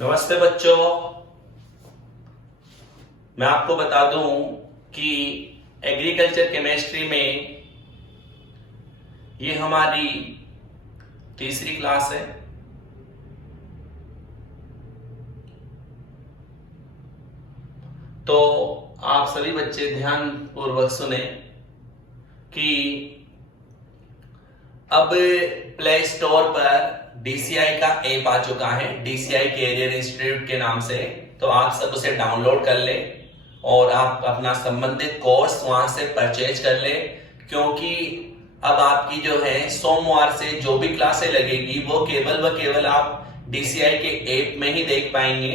नमस्ते बच्चों। मैं आपको बता दूं कि एग्रीकल्चर केमिस्ट्री में ये हमारी तीसरी क्लास है। तो आप सभी बच्चे ध्यान पूर्वक सुने कि अब प्ले स्टोर पर DCI का ऐप आ चुका है, DCI कैरियर इंस्टीट्यूट के नाम से। तो आप सब उसे डाउनलोड कर ले और आप अपना संबंधित कोर्स वहां से परचेज कर ले, क्योंकि अब आपकी जो है सोमवार से जो भी क्लासें लगेगी वो केवल व केवल आप DCI के ऐप में ही देख पाएंगे।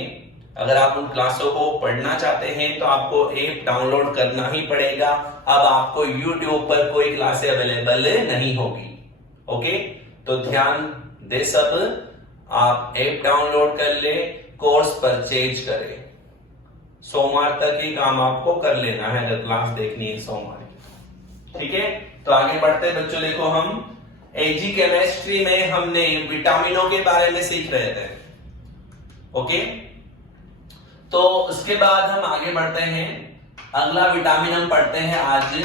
अगर आप उन क्लासों को पढ़ना चाहते हैं तो आपको ऐप डाउनलोड करना ही पड़ेगा। अब आपको YouTube पर कोई क्लासें अवेलेबल नहीं होगी। ओके, तो ध्यान दे सब, आप ऐप डाउनलोड कर ले, कोर्स परचेज करें। सोमवार तक ही काम आपको कर लेना है अगर क्लास देखनी है सोमवार की। ठीक है, तो आगे बढ़ते हैं बच्चों। देखो, हम एजी केमिस्ट्री में हमने विटामिनों के बारे में सीख रहे थे। ओके, तो उसके बाद हम आगे बढ़ते हैं। अगला विटामिन हम पढ़ते हैं आज,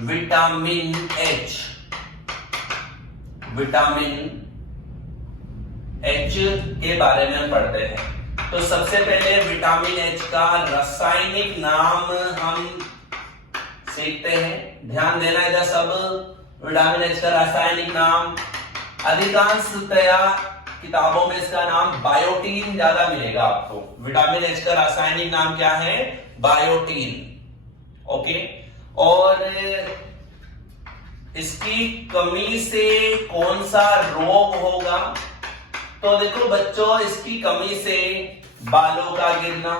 विटामिन एच। विटामिन एच के बारे में हम पढ़ते हैं। तो सबसे पहले विटामिन एच का रासायनिक नाम हम सीखते हैं। ध्यान देना इधर सब। विटामिन एच का रासायनिक नाम, अधिकांशतया किताबों में इसका नाम बायोटीन ज्यादा मिलेगा आपको। विटामिन एच का रासायनिक नाम क्या है? बायोटीन। ओके, और इसकी कमी से कौन सा रोग होगा? तो देखो बच्चों, इसकी कमी से बालों का गिरना,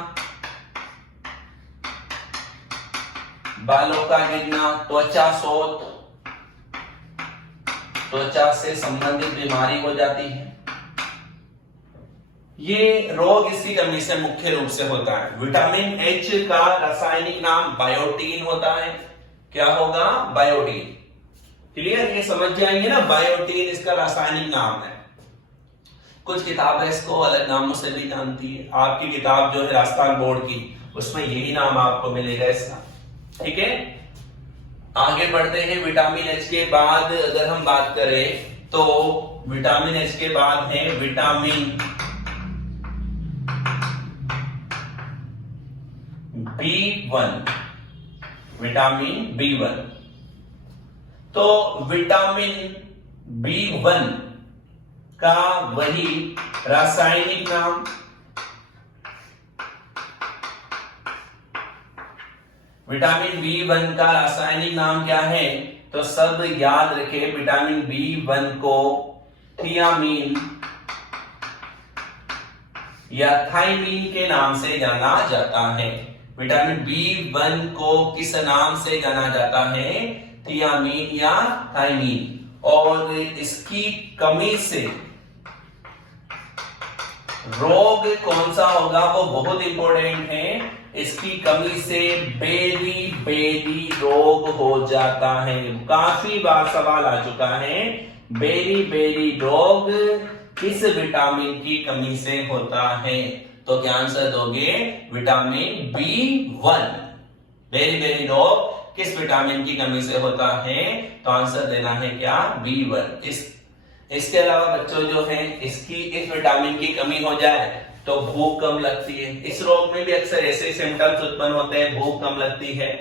त्वचा शोथ, त्वचा से संबंधित बीमारी हो जाती है। ये रोग इसकी कमी से मुख्य रूप से होता है। विटामिन एच का रासायनिक नाम बायोटीन होता है। क्या होगा? बायोटीन। क्लियर? ये समझ जाएंगे ना, बायोटीन इसका रासायनिक नाम है। कुछ किताबें इसको अलग नामों से भी जानती है। आपकी किताब जो है राजस्थान बोर्ड की, उसमें यही नाम आपको मिलेगा इसका। ठीक है, आगे बढ़ते हैं। विटामिन एच के बाद अगर हम बात करें तो विटामिन एच के बाद है विटामिन B1। Vitamin B1। तो विटामिन B1 का वही रासायनिक नाम, विटामिन B1 का रासायनिक नाम क्या है? तो सब याद रखें, विटामिन B1 को थियामीन या थायमीन के नाम से जाना जाता है। विटामिन B1 को किस नाम से जाना जाता है? थियामीन या थायमीन। और इसकी कमी से रोग कौन सा होगा वो बहुत इंपॉर्टेंट है। इसकी कमी से बेरी बेरी रोग हो जाता है। काफी बार सवाल आ चुका है, बेरी बेरी रोग किस विटामिन की कमी से होता है? तो क्या आंसर दोगे? Vitamin B1। बेरी बेरी रोग किस विटामिन की कमी से होता है? तो आंसर देना है क्या? B1। इसके अलावा बच्चों जो है, इस विटामिन की कमी हो जाए तो भूख कम लगती है। इस रोग में भी अक्सर ऐसे सिम्टम्स उत्पन्न होते हैं, भूख कम लगती है,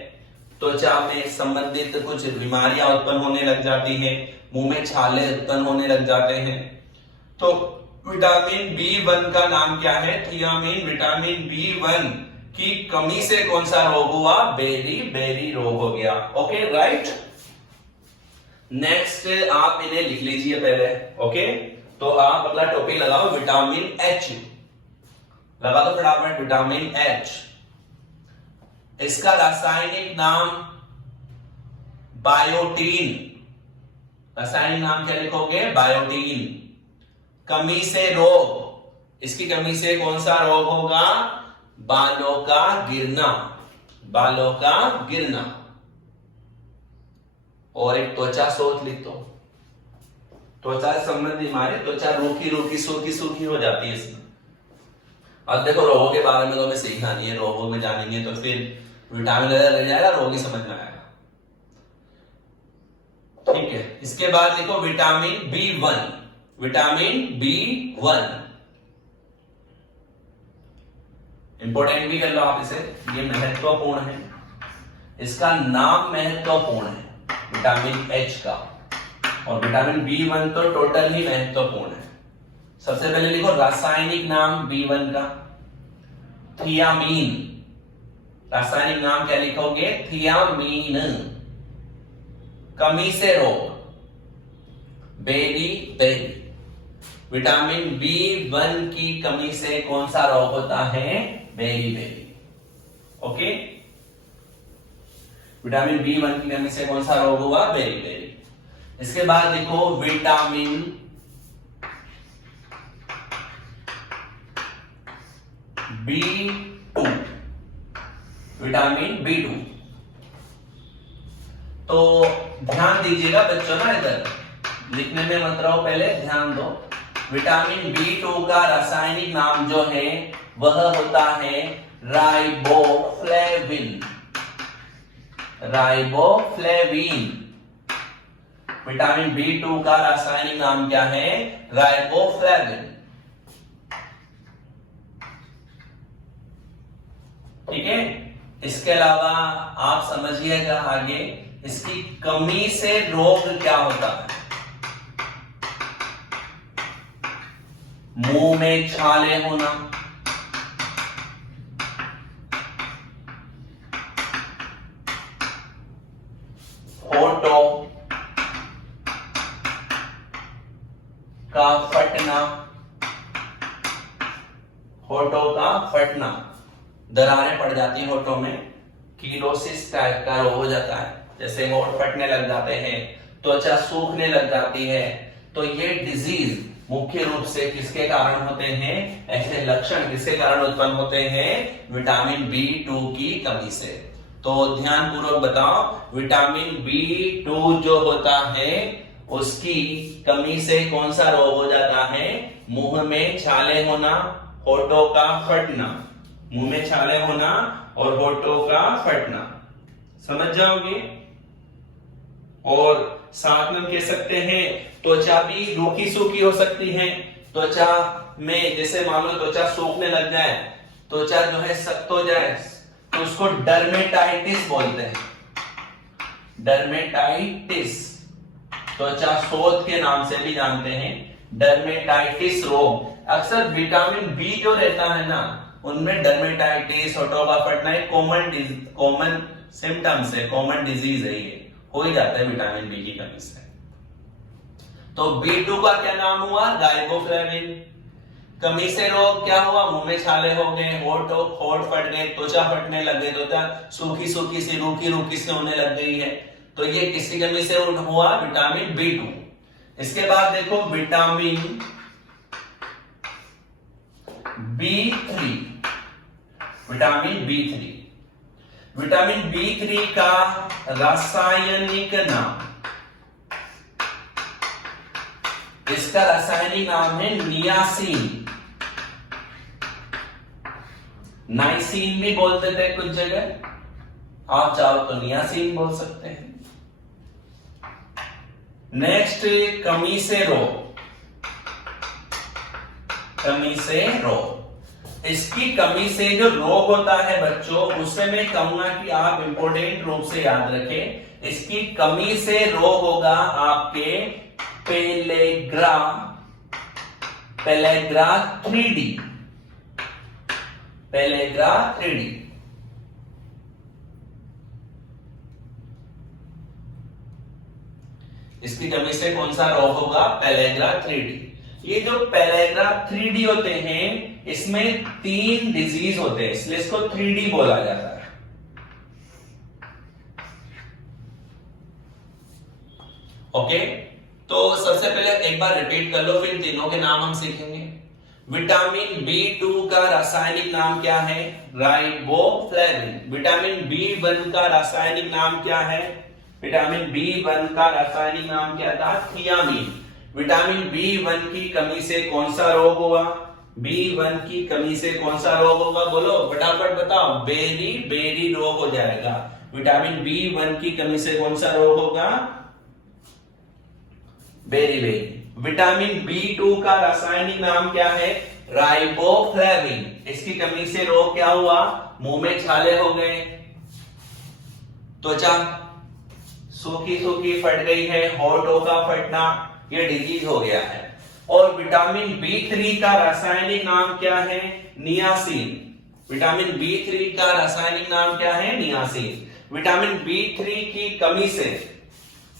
त्वचा में संबंधित कुछ बीमारियां उत्पन्न होने लग जाती हैं, मुंह में छाले उत्पन्न होने लग जाते हैं। तो विटामिन B1 का नाम क्या है? थियामीन। विटामिन B1 की कमी से कौन सा रोग हुआ? बेरी बेरी रोग हो गया। Okay, right. नेक्स्ट आप इन्हें लिख लीजिए पहले। ओके, तो आप अगला टॉपिक लगाओ, विटामिन एच। लगा दो फटाफट, विटामिन एच। इसका रासायनिक नाम बायोटीन। रासायनिक नाम क्या लिखोगे? बायोटीन। कमी से रोग, इसकी कमी से कौन सा रोग होगा? बालों का गिरना, बालों का गिरना। और एक त्वचा शोथ लिख दो। त्वचा से संबंधित बीमारी, त्वचा रूखी रूखी सूखी सूखी हो जाती है इसमें। अब देखो रोगों के बारे में तो हमें सीखना नहीं है, रोगों में जानेंगे तो फिर विटामिन रह जाएगा, रोग ही समझ में आएगा। ठीक है, इसके बाद देखो vitamin B1। Vitamin B1 important भी कर लो आप इसे, ये महत्वपूर्ण है, इसका नाम महत्वपूर्ण है विटामिन H का, और विटामिन B1 तो टोटल ही महत्वपूर्ण है। सबसे पहले लिखो रासायनिक नाम B1 का, थियामीन। रासायनिक नाम क्या लिखोगे? थियामीन। कमी से रोग, बेरी बेरी। विटामिन B1 की कमी से कौन सा रोग होता है? Berry berry. Okay, vitamin B1 की कमी से कौन सा रोग हुआ? Beriberi. इसके बाद देखो विटामिन B2। विटामिन B2 तो ध्यान दीजिएगा बच्चों ना, इधर लिखने में मत रहो, पहले ध्यान दो। विटामिन B2 का रासायनिक नाम जो है वह होता है राइबोफ्लेविन। राइबोफ्लेविन। विटामिन B2 का रासायनिक नाम क्या है? राइबोफ्लेविन। ठीक है, इसके अलावा आप समझिएगा आगे, इसकी कमी से रोग क्या होता है? मुंह में छाले होना, होठों का फटना, होठों का फटना, दरारें पड़ जाती हैं होठों में, कीलोसिस टाइप का रोग हो जाता है, जैसे होठ फटने लग जाते हैं, त्वचा सूखने लग जाती है। तो ये डिजीज मुख्य रूप से किसके कारण होते हैं? ऐसे लक्षण किसके कारण उत्पन्न होते हैं? विटामिन B2 की कमी से। तो ध्यान पूर्वक बताओ, विटामिन B2 जो होता है उसकी कमी से कौन सा रोग हो जाता है? मुंह में छाले होना, होठों का फटना। मुंह में छाले होना और होठों का फटना, समझ जाओगे। और साथ में कह सकते हैं त्वचा भी रूखी सूखी हो सकती है। त्वचा में जैसे मान लो त्वचा सूखने लग जाए, त्वचा जो है सख्त हो जाए, तो उसको डर्मेटाइटिस बोलते हैं। डर्मेटाइटिस, त्वचा शोथ के नाम से भी जानते हैं, डर्मेटाइटिस रोग। अक्सर विटामिन B जो रहता है ना, उनमें डर्मेटाइटिस, होठों का फटना एक कॉमन सिम्टम्स है, कॉमन डिजीज है, ये हो ही जाता है विटामिन B की कमी से। तो B2 का क्या नाम हुआ? राइबोफ्लेविन। कमी से रोग क्या हुआ? मुंह में छाले हो गए, होठ फट गए, त्वचा फटने लग गई, त्वचा सूखी सूखी सी, रूखी रूखी सी होने लग गई है। तो ये किसकी कमी से हुआ? Vitamin B2। इसके बाद देखो vitamin B3। Vitamin B3। Vitamin B3 का रासायनिक नाम, इसका रासायनिक नाम है नियासिन। नाइसिन भी बोल देते हैं कुछ जगह, आप चाहो तो नियासिन बोल सकते हैं। नेक्स्ट कमी से रोग। कमी से रोग, इसकी कमी से जो रोग होता है बच्चों, उससे मैं कहूंगा कि आप इंपॉर्टेंट रूप से याद रखें। इसकी कमी से रोग होगा आपके पेलेग्रा 3D। Pellagra 3D। इसकी कमी से कौन सा रोग होगा? Pellagra 3D। ये जो पेलेग्रा 3D होते हैं, इसमें 3 डिजीज होते हैं, इसलिए इसको 3D बोला जाता है। ओके, तो सबसे पहले एक बार रिपीट कर लो, फिर तीनों के नाम हम सीखेंगे। विटामिन B2 का रासायनिक नाम क्या है? राइबोफ्लेविन। विटामिन B1 का रासायनिक नाम क्या है? विटामिन B1 का रासायनिक नाम क्या था? थियामीन। विटामिन B1 की कमी से कौन सा रोग हुआ? B1 की कमी से कौन सा रोग होगा? बोलो फटाफट बताओ। बेरी बेरी रोग हो जाएगा। विटामिन B1 की कमी से कौन सा रोग होगा? Berry berry. विटामिन B2 का रासायनिक नाम क्या है? राइबोफ्लेविन। इसकी कमी से रोग क्या हुआ? मुंह में छाले हो गए, त्वचा सूखी सूखी फट गई है, होठों का फटना, ये डिजीज हो गया है। और विटामिन B3 का रासायनिक नाम क्या है? नियासिन। विटामिन B3 का रासायनिक नाम क्या है? नियासिन। विटामिन B3 की कमी से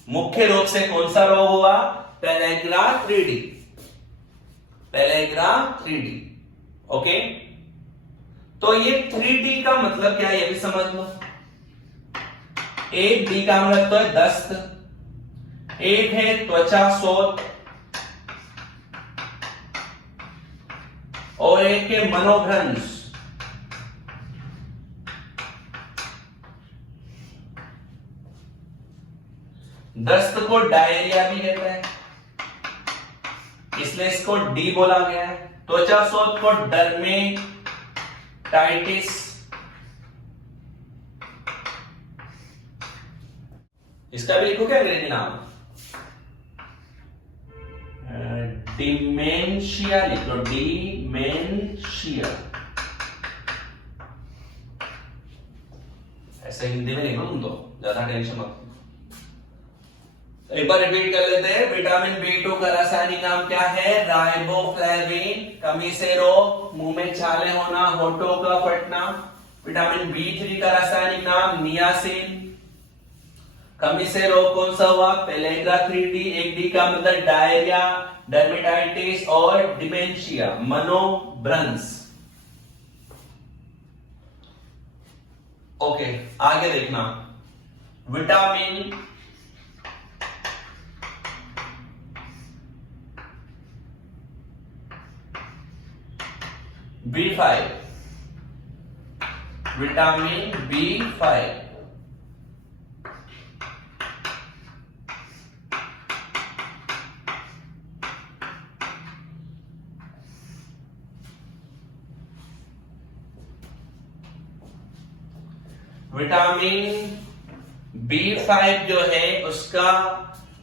मुख्य रोग से कौन सा रोग हुआ? Pellagra 3D। Pellagra 3D। Okay, तो ये 3D का मतलब क्या है ये भी समझ लो। एक डी का मतलब तो है दस्त, एक है त्वचा शोथ, और एक है मनोभ्रंश। दस्त को डायरिया भी कहते हैं, इसलिए इसको डी बोला गया है। त्वचा शोथ को डर्मेटाइटिस, इसका भी लिखो क्या अंग्रेजी नाम? डिमेंशिया लिख लो, डिमेंशिया। ऐसे हिंदी में लिखो तुम, तो ज्यादा टेंशन मत। एक बार रिपीट कर लेते हैं। विटामिन B2 का रासायनिक नाम क्या है? राइबोफ्लेविन। कमी से रोग, मुंह में छाले होना, होठों का फटना। विटामिन B3 का रासायनिक नाम नियासिन। कमी से रोग कौन सा हुआ? Pellagra 3D। एक डी का मतलब डायरिया, डर्मेटाइटिस और डिमेंशिया, मनोभ्रंश। ओके, आगे देखना। Vitamin B5। Vitamin B5 vitamin B5 जो है उसका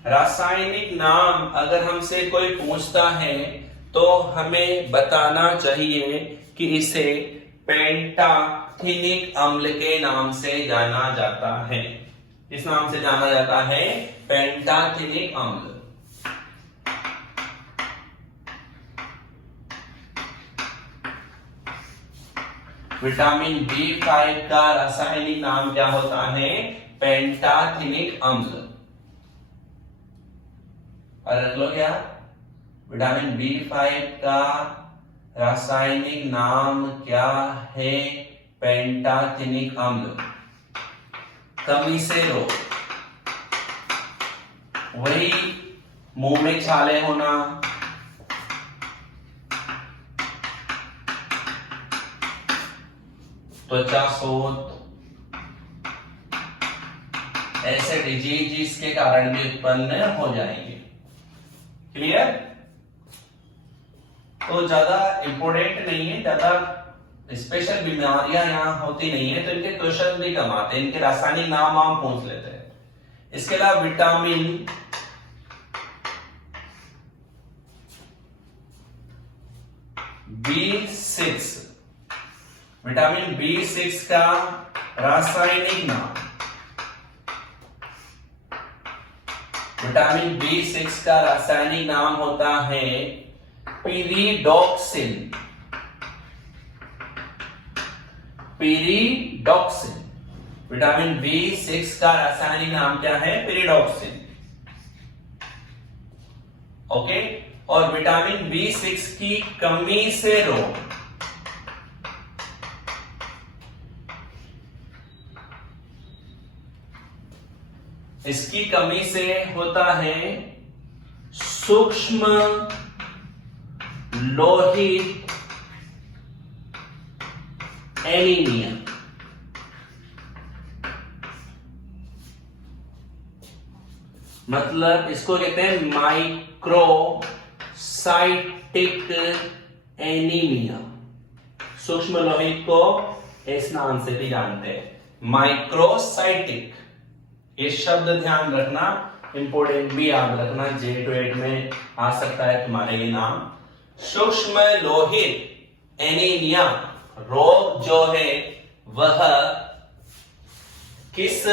रासायनिक नाम अगर हमसे कोई पूछता है तो हमें बताना चाहिए कि इसे पेंटाथिनिक अम्ल के नाम से जाना जाता है। इस नाम से जाना जाता है पेंटाथिनिक अम्ल। विटामिन B5 का रासायनिक नाम क्या होता है? पेंटाथिनिक अम्ल। और रख लो क्या? विटामिन B5 का रासायनिक नाम क्या है? पेंटाथिनिक अम्ल। कमी से रोग, वही मुंह में छाले होना, त्वचा शोथ, ऐसे डिजीज इसके कारण भी उत्पन्न हो जाएंगे। क्लियर? तो ज्यादा इंपोर्टेंट नहीं है, ज्यादा स्पेशल बीमारियां यहां होती नहीं है, तो इनके क्वेश्चन भी कम आते हैं, इनके रासायनिक नाम हम पूछ लेते हैं। इसके अलावा विटामिन B6, विटामिन B6 का रासायनिक नाम, विटामिन B6 का रासायनिक नाम होता है पीरिडॉक्सिन। पीरिडॉक्सिन। विटामिन B6 का रासायनिक नाम क्या है? पीरिडॉक्सिन। ओके, और विटामिन B6 की कमी से रोग, इसकी कमी से होता है सूक्ष्म लोहित एनीमिया। मतलब इसको कहते हैं माइक्रोसाइटिक एनीमिया। सूक्ष्म लोहित को इस नाम से भी जानते हैं, माइक्रोसाइटिक। ये शब्द ध्यान रखना, इंपोर्टेंट भी याद रखना, J-8 में आ सकता है तुम्हारे ये नाम। सूक्ष्म लोहित एनीमिया रोग जो है वह किस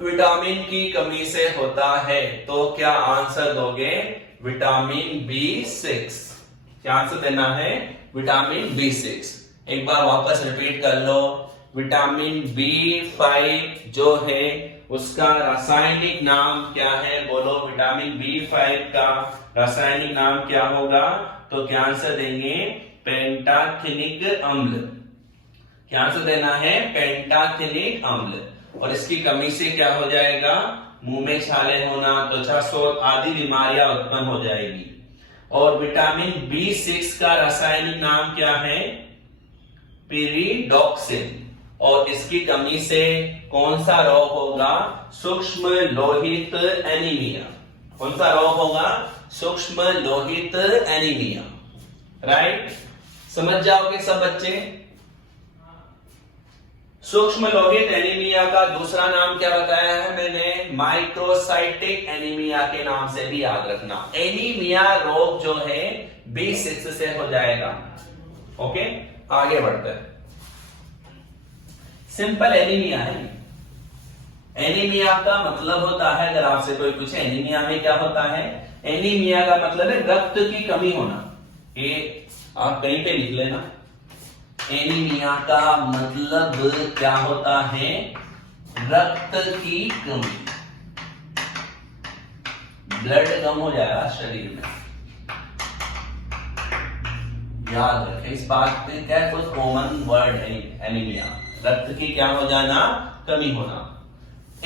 विटामिन की कमी से होता है? तो क्या आंसर दोगे? Vitamin B6। क्या आंसर देना है? Vitamin B6। एक बार वापस रिपीट कर लो, विटामिन B5 जो है उसका रासायनिक नाम क्या है? बोलो, विटामिन B5 का रासायनिक नाम क्या होगा? तो क्या आंसर देंगे? पेंटाथिनिक अम्ल। क्या आंसर देना है? पेंटाथिनिक अम्ल। और इसकी कमी से क्या हो जाएगा? मुंह में छाले होना, त्वचा शोथ आदि बीमारियां उत्पन्न हो जाएगी। और विटामिन B6 का रासायनिक नाम क्या है? पेरिडॉक्सिन। और इसकी कमी से कौन सा रोग होगा? सूक्ष्म लोहित एनीमिया। कौन सा रोग होगा? सूक्ष्म लोहित एनीमिया। राइट? समझ जाओगे सब बच्चे? सूक्ष्म लोहित एनीमिया का दूसरा नाम क्या बताया है मैंने? माइक्रोसाइटिक एनीमिया के नाम से भी याद रखना। एनीमिया रोग जो है B6 से हो जाएगा। ओके, आगे बढ़ते हैं। सिंपल एनीमिया है। एनीमिया का मतलब होता है, अगर आपसे कोई पूछे एनीमिया में क्या होता है, एनीमिया का मतलब है रक्त की कमी होना। ये आप कहीं पे लिख लेना। एनीमिया का मतलब क्या होता है? रक्त की कमी। ब्लड कम हो जाएगा शरीर में, याद रखें इस बात पे। क्या कोई कॉमन वर्ड है एनीमिया, रक्त की क्या हो जाना? कमी होना।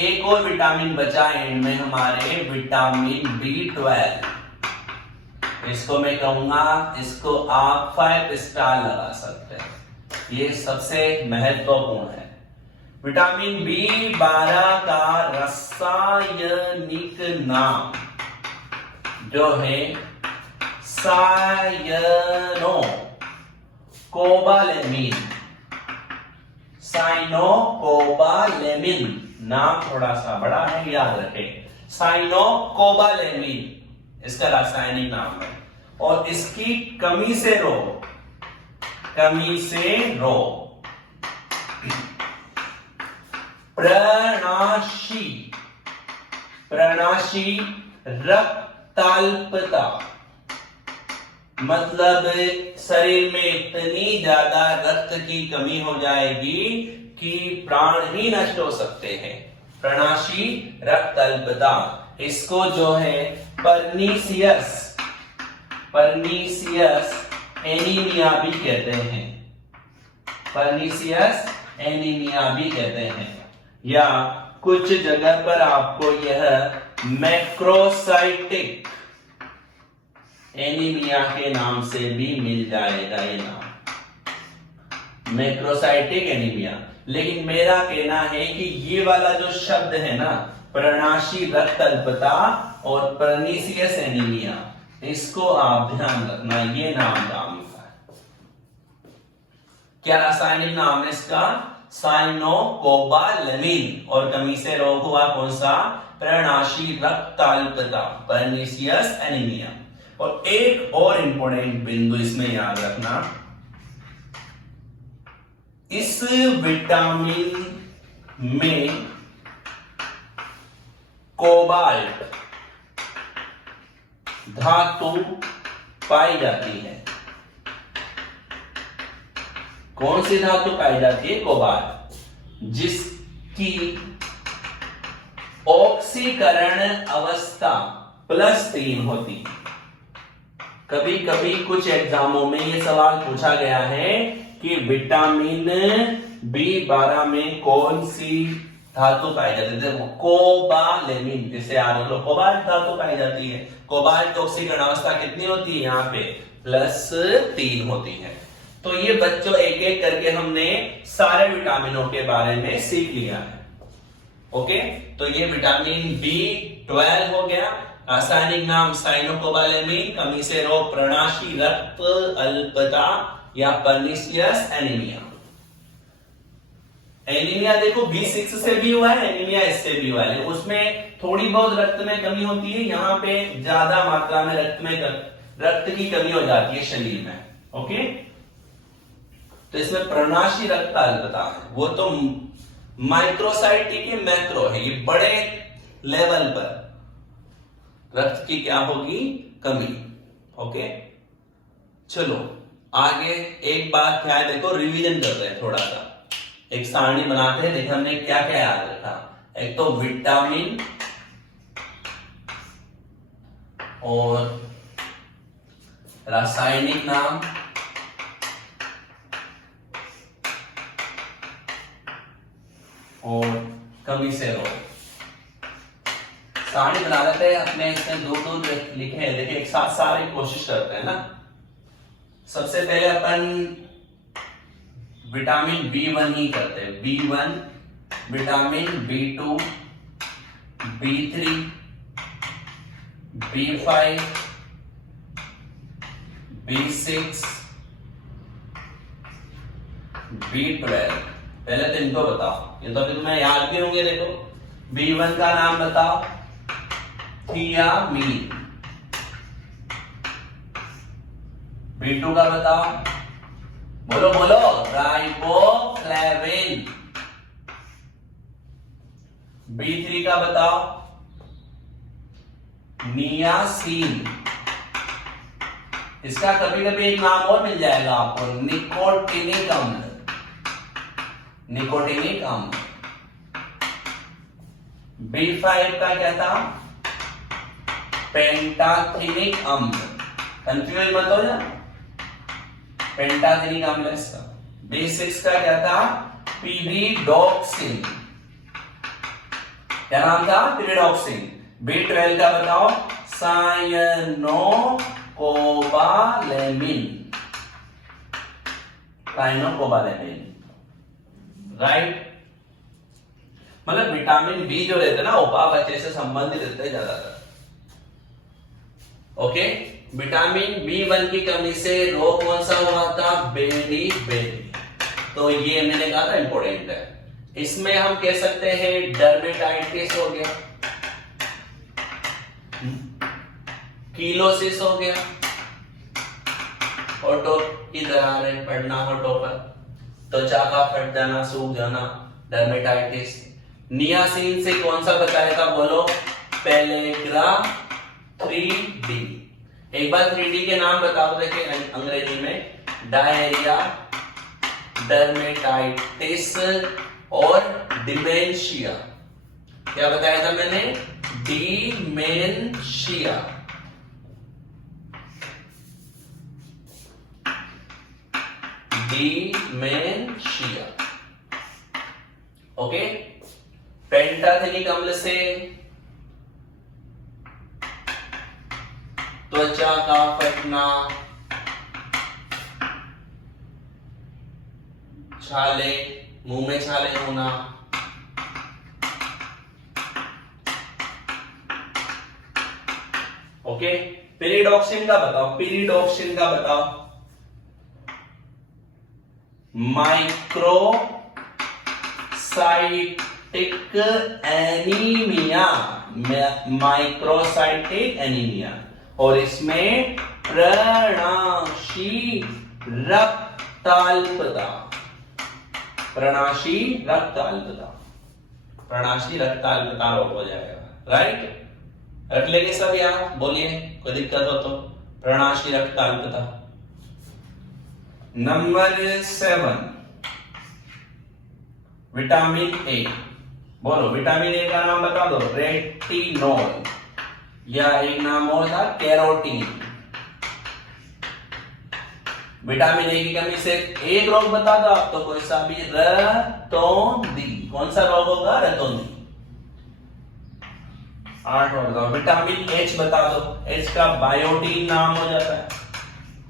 एक और विटामिन बचा एंड में हमारे, विटामिन B12। इसको मैं कहूंगा, इसको आप 5 स्टार लगा सकते हैं, ये सबसे महत्वपूर्ण है। विटामिन B12 का रासायनिक नाम जो है साइनोकोबालेमिन। साइनोकोबालेमिन नाम थोड़ा सा बड़ा है, याद रखें। साइनोकोबालेमिन इसका रासायनिक नाम है। और इसकी कमी से रोग, कमी से रोग, प्रणाशी, प्रणाशी रक्ताल्पता, मतलब शरीर में इतनी ज्यादा रक्त की कमी हो जाएगी कि प्राण ही नष्ट हो सकते हैं। प्रणाशी रक्ताल्पता, इसको जो है परनीसियस, परनीसियस एनीमिया भी कहते हैं। परनीसियस एनीमिया भी कहते हैं, या कुछ जगह पर आपको यह मैक्रोसाइटिक एनीमिया के नाम से भी मिल जाएगा। ये नाम मैक्रोसाइटिक एनीमिया। लेकिन मेरा कहना है कि ये वाला जो शब्द है ना, प्रणाशी रक्ताल्पता और परनीसियस एनीमिया, इसको आप ध्यान रखना, ये नाम काम का है। क्या रासायनिक नाम है इसका? साइनोकोबालेमिन। और कमी से रोग हुआ कौन सा? प्रणाशी रक्ताल्पता, परनीसियस एनीमिया। और एक और इंपॉर्टेंट बिंदु इसमें याद रखना, इस विटामिन में कोबाल्ट धातु पाई जाती है। कौन सी धातु पाई जाती है? कोबाल्ट, जिसकी ऑक्सीकरण अवस्था +3 होती है। कभी कभी कुछ एग्जामों में ये सवाल पूछा गया है कि विटामिन B12 में कौन सी धातु पाई जाती है? देखो, कोबालेमिन, जिसे याद रख लो, कोबाल्ट धातु पाई जाती है। कोबाल्ट की ऑक्सीकरण अवस्था कितनी होती है? यहाँ पे +3 होती है। तो ये बच्चों एक एक करके हमने सारे विटामिनों के बारे में सीख लिया है। ओके, तो ये विटामिन B12 हो गया। रासायनिक नाम साइनोकोबालेमिन, कमी से रोग प्रणाशी रक्त अल्पता या पर्निशियस एनीमिया। एनीमिया देखो B6 से भी हुआ है, एनीमिया इससे भी हुआ है, उसमें थोड़ी बहुत रक्त में कमी होती है, यहाँ पे ज्यादा मात्रा में रक्त की कमी हो जाती है शरीर में। ओके, तो इसमें प्रणाशी रक्त अल्पता है, वो तो माइक्रोसाइटिक है, मैक्रो है, ये बड़े लेवल पर रक्त की क्या होगी, कमी। ओके, चलो आगे एक बात क्या है, देखो रिवीजन कर रहे हैं थोड़ा सा, एक सारणी बनाते हैं, देखिए हमने क्या क्या याद रखा। एक तो विटामिन और रासायनिक नाम और कमी से रोग। सारणी बना लेते हैं अपने, इसमें दो दो लिखे हैं, देखिए एक साथ सारे कोशिश करते हैं ना। सबसे पहले अपन विटामिन B1 ही करते हैं, B1, vitamin B2, B3, B5, B6, B12। पहले तो इनको बताओ, ये तो अभी तुम्हें याद भी होंगे। देखो B1 का नाम बताओ, थियामीन। B2 का बताओ, बोलो बोलो, राइबोफ्लेविन। B3 का बताओ, नियासिन। इसका कभी कभी एक नाम और मिल जाएगा आपको, निकोटिनिक अम्ल, निकोटिनिक अम्ल। B5 का क्या था, पेंटाथिनिक अम्ल। कंफ्यूज मत हो जा, पेंटाथिनिक अम्ल इसका। B6 का क्या था, पीरिडॉक्सिन। क्या नाम था, पीरिडॉक्सिन। B12 का बताओ, सायनोकोबालेमिन, सायनोकोबालेमिन। राइट, मतलब विटामिन बी जो रहते हैं ना, उपापचय से संबंधित रहते हैं ज्यादातर। ओके, विटामिन B1 की कमी से रोग कौन सा हुआ था, बेली बेली। तो ये मैंने कहा था इंपॉर्टेंट है। इसमें हम कह सकते हैं डर्मेटाइटिस हो गया, कीलोसिस हो गया, होठों की दरारें पड़ना, होठों पर त्वचा का फट जाना, सूख जाना, डर्मेटाइटिस। नियासिन से कौन सा बताया था, बोलो, पेलेग्रा 3D। एक बार 3D के नाम बताओ, देखिए अंग्रेजी में, डायरिया, डर्मेटाइटिस और डिमेंशिया। क्या बताया था मैंने, डिमेंशिया। डिमेंशिया। ओके, पेंटाथिनिक अम्ल से त्वचा का फटना, छाले, मुंह में छाले होना। ओके, पीरिडॉक्सिन का बताओ, पीरिडॉक्सिन का बताओ, माइक्रोसाइटिक एनीमिया, माइक्रोसाइटिक एनीमिया। और इसमें प्रणाशी रक्ताल्पता, प्रणाशी रक्ताल्पता, प्रणाशी रक्ताल्पता रोग हो जाएगा। राइट, रख लेंगे सब यहां, बोलिए कोई दिक्कत हो तो। प्रणाशी रक्ताल्पता। Number 7, vitamin A. बोलो, विटामिन ए का नाम बता दो, रेटिनॉल, या एक नाम और था कैरोटीन। विटामिन ए की कमी से एक रोग बता दो आप तो, कोई सा भी, रतौंधी। कौन सा रोग होगा, रतौंधी। 8 और बताओ। विटामिन एच बता दो, एच का बायोटीन नाम हो जाता है,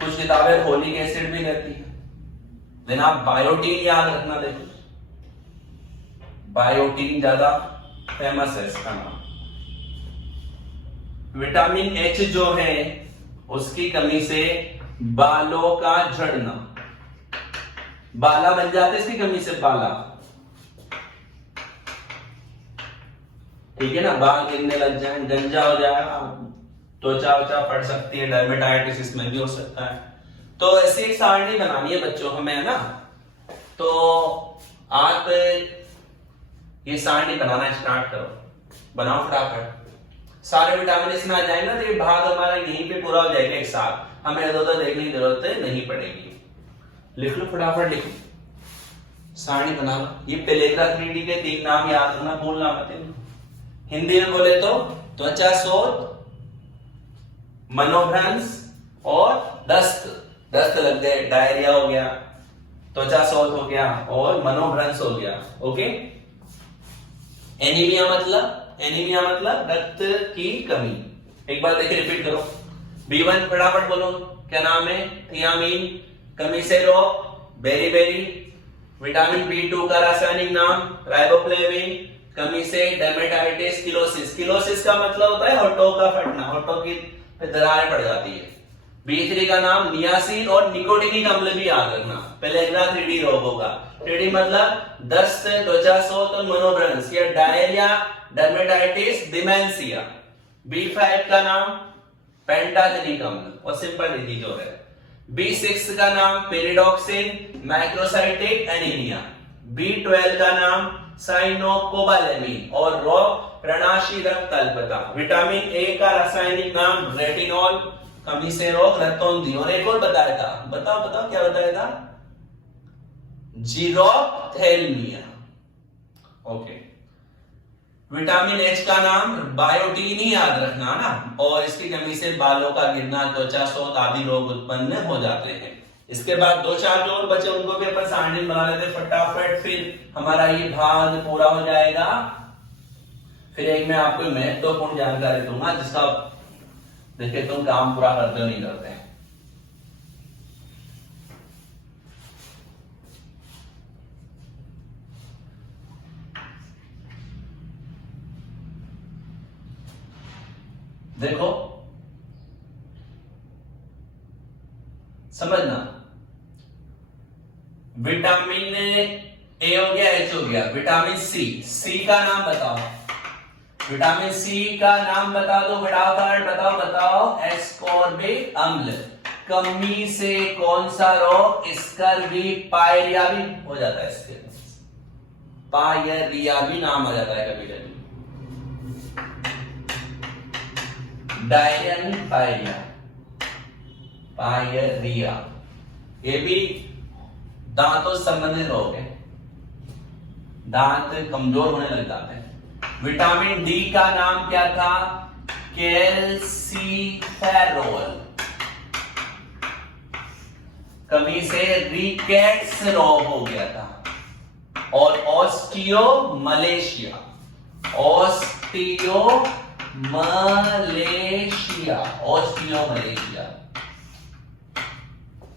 कुछ किताबें फोलिक एसिड भी रहती है, लेकिन आप बायोटीन याद रखना। देखो बायोटीन ज्यादा फेमस है इसका नाम। विटामिन एच जो है उसकी कमी से बालों का झड़ना, बाला बन जाते हैं इसकी कमी से, बाला, ठीक है ना, बाल गिरने लग जाए, गंजा हो जाएगा, त्वचा वचा फट सकती है, डर्मेटाइटिस इसमें भी हो सकता है। तो ऐसी एक सारणी बनानी है बच्चों हमें, है ना। तो आप ये सारणी बनाना स्टार्ट करो, बनाओ फटाफट। सारे विटामिन इसमें आ जाएंगे तो ये भाग हमारा यहीं पे पूरा हो जाएगा एक साथ, हमें इधर-उधर देखने की जरूरत नहीं पड़ेगी। लिख लो फटाफट, लिखो, सारणी बना लो। ये पेलेग्रा 3D के 3 नाम याद रखना, भूलना मत। हिंदी में बोले तो त्वचा शोथ, मनोभ्रंश और दस्त, दस्त लग गए, डायरिया हो गया, त्वचा शोथ हो गया और मनोभ्रंश हो गया। ओके। एनीमिया मतलब रक्त की कमी। एक बार देखिए, रिपीट करो। B1 फटाफट बोलो, क्या नाम है? थियामीन। कमी से रोग, बेरीबेरी। विटामिन B2 का रासायनिक नाम राइबोफ्लेविन। कमी से डर्मेटाइटिस, किलोसिस। किलोसिस का मतलब होता है होठों का फटना, होठों की दरारें पड़ जाती है। B3 का नाम नियासिन और निकोटिनिक अम्ल भी याद रखना। पेलेग्रा 3D रोग होगा। 3D मतलब दस्त, त्वचा शोथ और मनोभ्रंश, या डायरिया, डर्मेटाइटिस, डिमेंशिया। B5 का नाम पेंटाजेनिक अम्ल और सिंपल डिजीज हो है। B6 का नाम पेरिडॉक्सिन, मैक्रोसाइटिक एनीमिया। B12 का नाम साइनोकोबालेमिन और प्रणाशी रक्त अल्पता। विटामिन ए का रासायनिक नाम रेटिनॉल। कमी से रोग, रक्तोंधी। और एक और बताया था, बताओ क्या बताया था? जीरोथेल्मिया। ओके। विटामिन एच का नाम बायोटीन ही याद रखना ना, और इसकी कमी से बालों का गिरना, त्वचा शोथ आदि रोग उत्पन्न हो जाते हैं। इसके बाद 2-4 जो और बचे उनको भी अपन सारणी बना लेते फटाफट, फिर हमारा ये भाग पूरा हो जाएगा। फिर एक मैं आपको महत्वपूर्ण जानकारी दूंगा जिसका देखिए तुम काम पूरा करते हो नहीं करते हैं। देखो समझना, विटामिन ए हो गया, एच हो गया, विटामिन सी का नाम बताओ। विटामिन सी का नाम बता दो फटाफट, बताओ। एस्कॉर्बिक अम्ल। कमी से कौन सा रोग? स्कर्वी, पायरिया भी हो जाता है, इसके पायरिया भी नाम आ जाता है कभी कभी। डायरिया नहीं, पायरिया। ये भी दांतों से संबंधित रोग है, दांत कमजोर होने लग जाते हैं। विटामिन डी का नाम क्या था? कैल्सीफेरोल। कमी से रिकेट्स रोग हो गया था। और ऑस्टियोमलेशिया,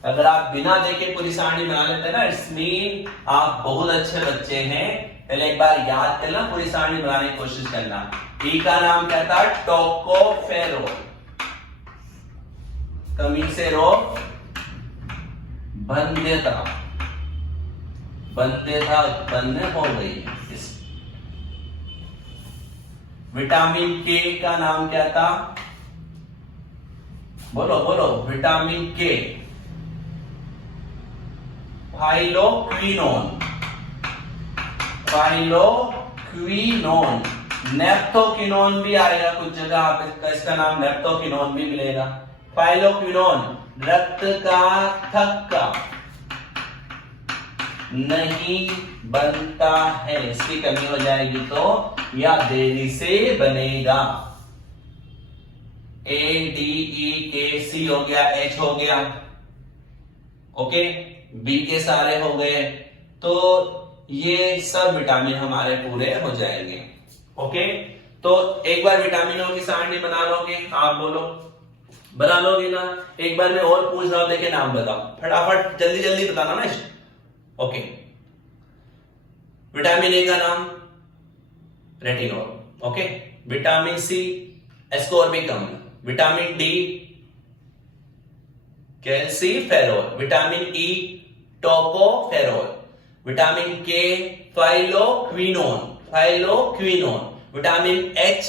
अगर आप बिना देखे पूरी सारणी बना लेते हैं ना, इट्स मीन आप बहुत अच्छे बच्चे हैं। पहले एक बार याद करना, पूरी सारणी बनाने की कोशिश करना। ई का नाम क्या था? टोकोफेरोल। कमी से रोग, बंध्यता उत्पन्न हो गई है। विटामिन के का नाम क्या था? बोलो। Vitamin K, phylloquinone. नेप्थोक्विनोन भी आएगा कुछ जगह, आप इसका नाम नेप्थोक्विनोन भी मिलेगा। फाइलोक्विनोन रक्त का थक्का नहीं बनता है, इसकी कमी हो जाएगी तो, या देरी से बनेगा। ADEKC हो गया, H हो गया, ओके, B के सारे हो गए, तो ये सब विटामिन हमारे पूरे हो जाएंगे। ओके, तो एक बार विटामिनों की सारणी बना लोगे, आप बोलो बना लोगे ना? एक बार मैं और पूछ रहा हूं, देखे नाम बताओ फटाफट, जल्दी बताना ना। ओके, विटामिन ए का नाम retinol. Okay, vitamin C ascorbic अम्ल, vitamin D calciferol, vitamin E tocopherol, vitamin K phylloquinone, vitamin H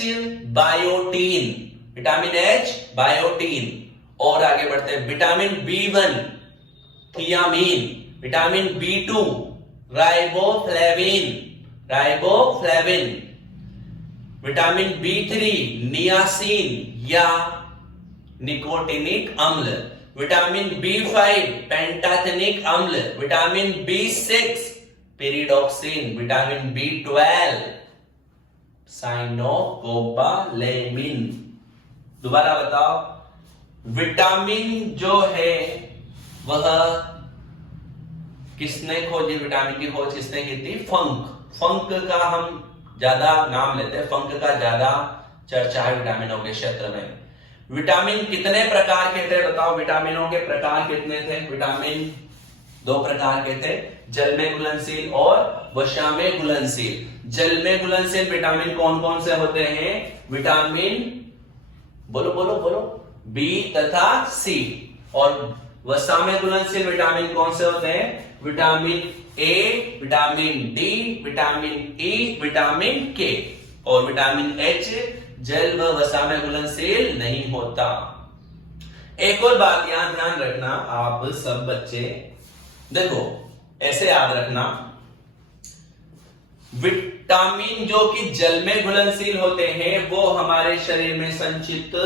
biotin, vitamin H biotin. और आगे बढ़ते हैं, विटामिन बी1 थियामीन, विटामिन बी2 राइबोफ्लेविन, विटामिन बी3 नियासिन या निकोटिनिक अम्ल, विटामिन बी5 पेंटाथेनिक अम्ल, विटामिन बी6 पेरिडॉक्सिन, विटामिन बी12 साइनोकोबालेमिन। दोबारा बताओ, विटामिन जो है वह किसने खोजी, विटामिन की खोज किसने की थी? फंक का हम ज्यादा नाम लेते हैं, फंक का ज्यादा चर्चा है विटामिनों के क्षेत्र में। विटामिन कितने प्रकार के थे बताओ, विटामिनों के प्रकार कितने थे? विटामिन 2 प्रकार के थे, जल में घुलनशील और वसा में घुलनशील। जल में घुलनशील विटामिन कौन कौन से होते हैं? विटामिन बोलो बी तथा सी। और वसा में घुलनशील विटामिन कौन से होते हैं? Vitamin A, vitamin D, vitamin E, vitamin के। और विटामिन एच जल व वसा में घुलनशील नहीं होता। एक और बात यहां ध्यान रखना आप सब बच्चे, देखो ऐसे याद रखना, विटामिन जो कि जल में घुलनशील होते हैं वो हमारे शरीर में संचित,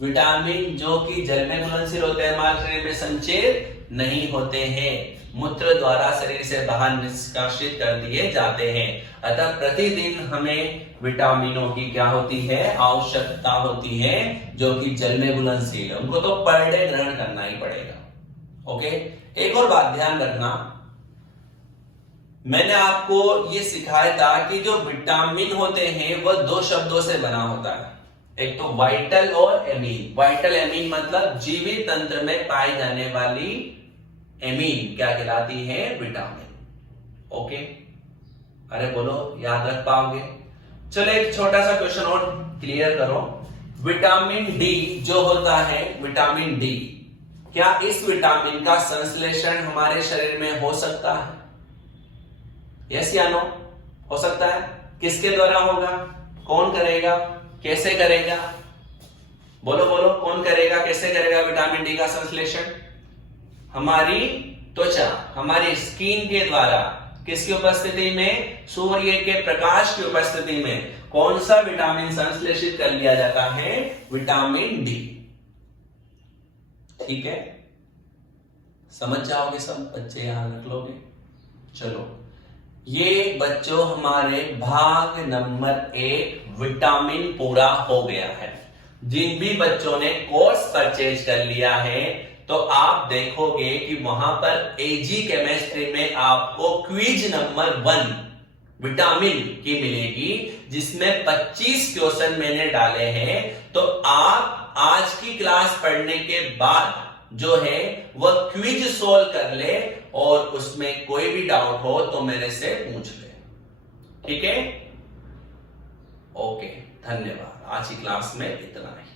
विटामिन जो कि जल में घुलनशील होते हैं हमारे शरीर में संचित नहीं होते हैं, मूत्र द्वारा शरीर से बाहर निष्कासित कर दिए जाते हैं। अतः प्रतिदिन हमें विटामिनों की क्या होती है? आवश्यकता होती है, जो कि जल में घुलनशील है, उनको तो पर डे ग्रहण करना ही पड़ेगा। ओके, एक और बात ध्यान रखना, मैंने आपको ये सिखाया था कि जो विटामिन होते हैं वह 2 शब्दों से बना होता है, एक तो वाइटल और एमीन। वाइटल एमीन मतलब जीवित तंत्र में पाई जाने वाली एमीन क्या कहलाती है? विटामिन। ओके, अरे बोलो, याद रख पाओगे? चलो एक छोटा सा क्वेश्चन और क्लियर करो। विटामिन डी जो होता है, विटामिन डी, क्या इस विटामिन का संश्लेषण हमारे शरीर में हो सकता है? यस या नो? हो सकता है। किसके द्वारा होगा? कौन करेगा? कैसे करेगा? बोलो कौन करेगा, कैसे करेगा विटामिन डी का संश्लेषण? हमारी त्वचा, हमारी स्किन के द्वारा। किसकी उपस्थिति में? सूर्य के प्रकाश की उपस्थिति में कौन सा विटामिन संश्लेषित कर लिया जाता है? Vitamin D. ठीक है, समझ जाओगे सब बच्चे, यहां रख लोगे। चलो, ये बच्चों हमारे भाग नंबर 1 विटामिन पूरा हो गया है। जिन भी बच्चों ने कोर्स परचेज कर लिया है तो आप देखोगे कि वहां पर एजी केमिस्ट्री में आपको क्विज नंबर 1 विटामिन की मिलेगी, जिसमें 25 क्वेश्चन मैंने डाले हैं। तो आप आज की क्लास पढ़ने के बाद जो है वह क्विज सोल्व कर ले, और उसमें कोई भी डाउट हो तो मेरे से पूछ ले। ठीक है, ओके, धन्यवाद। आज की क्लास में इतना ही।